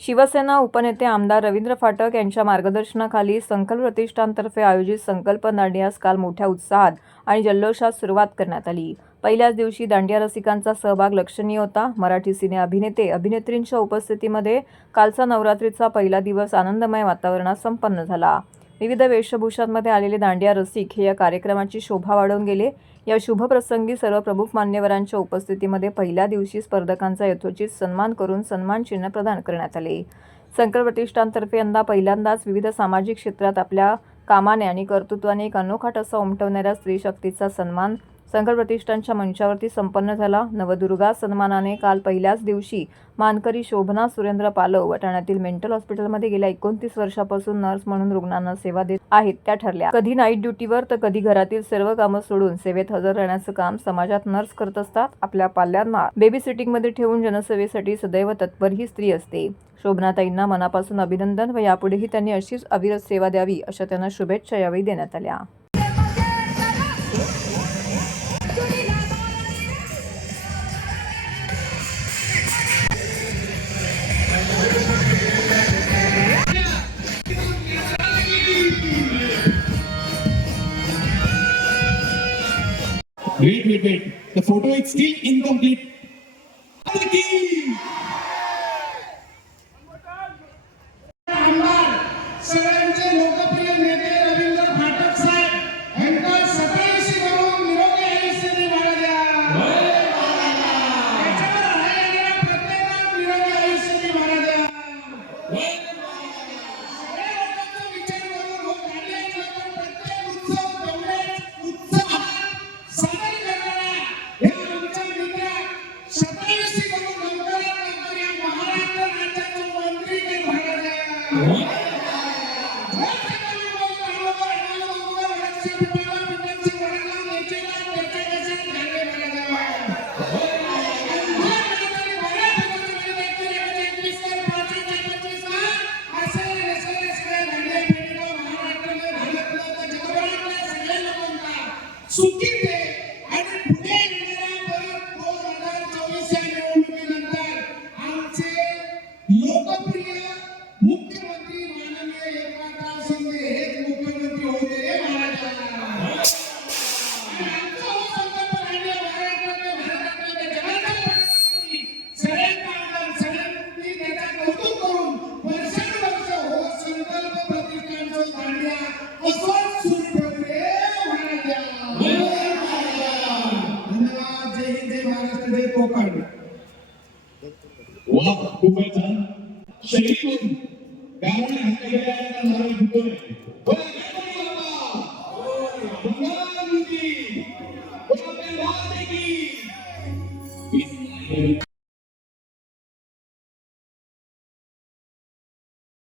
शिवसेना उपनेते आमदार रवींद्र फाटक यांच्या मार्गदर्शनाखाली संकल्प प्रतिष्ठानतर्फे आयोजित संकल्प दांडियास काल मोठ्या उत्साहात आणि जल्लोषात सुरुवात करण्यात आली। पहिल्याच दिवशी दांडिया रसिकांचा सहभाग लक्षणीय होता। मराठी सिने अभिनेते अभिनेत्रींच्या उपस्थितीमध्ये कालचा नवरात्रीचा पहिला दिवस आनंदमय वातावरणात संपन्न झाला। विविध वेशभूषांमध्ये आलेले दांडिया रसिक हे या कार्यक्रमाची शोभा वाढवून गेले। या शुभप्रसंगी सर्व प्रमुख मान्यवरांच्या उपस्थितीमध्ये पहिल्या दिवशी स्पर्धकांचा यथोचित सन्मान करून सन्मान चिन्ह प्रदान करण्यात आले। संकल्प प्रतिष्ठानतर्फे यंदा पहिल्यांदाच विविध सामाजिक क्षेत्रात आपल्या कामाने आणि कर्तृत्वाने एक अनोखा ठसा उमटवणाऱ्या स्त्री शक्तीचा सन्मान संकल्प प्रतिष्ठानच्या मंचावरती संपन्न झाला। नवदुर्गा सन्मानाने काल पहिल्याच दिवशी मानकरी शोभना सुरेंद्र पालव ठाण्यातील मेंटल हॉस्पिटलमध्ये गेल्या 29 वर्षापासून नर्स म्हणून रुग्णांना सेवा देत आहेत त्या ठरल्या। कधी नाईट ड्युटीवर तर कधी घरातील सर्व कामं सोडून सेवेत हजर राहण्याचं काम समाजात नर्स करत असतात। आपल्या पाल्यांना बेबी सिटिंगमध्ये ठेवून जनसेवेसाठी सदैव तत्पर ही स्त्री असते। शोभनाताईंना मनापासून अभिनंदन व यापुढेही त्यांनी अशीच अविरत सेवा द्यावी अशा त्यांना शुभेच्छा यावेळी देण्यात आल्या। Wait. The photo is still incomplete. सगळ्यांचे लोकप्रिय नेते रवींद्र फाटक साहेब यांना सगळ्यांशी करून निरोगी आयुष्याची वाढ द्या। त्याच्यावर राहिलेल्या प्रत्येकाला निरोगी आयुष्याची वाढ द्या। सगळ्या लोकांचा विचार करून हो काढल्याच्या प्रत्येक उत्सव तेवढेच उत्साहात साजरी करणाऱ्या या आमच्या मित्र 27 करून लवकरात लवकर या महाराष्ट्र राज्याचे मंत्री ते वाढ द्या। सुखी आणि पुढे येणाऱ्या परत 2024 या निवडणुकीनंतर आमचे लोकप्रिय मुख्यमंत्री माननीय एकनाथराव शिंदे हेच मुख्यमंत्री होते हे महाराष्ट्राला। आमचा हो संकल्प राहिला महाराष्ट्राचे जगाच्या प्रधानमंत्री सगळ्यांनी त्याचा कौतुक करून वर्षानुवर्ष हो संकल्प प्रतिष्ठानचं दांडिया असंच सुरू ठेवले महाराजा। धन्यवाद। जय हिंद, जय महाराष्ट्र, जय कोकण। वाह, खूपच छान। शहीद गावाने हात गेल्या नारळ फुटवले। बोला गणपती बाप्पा, मंगलमूर्ती, बोला देवाची की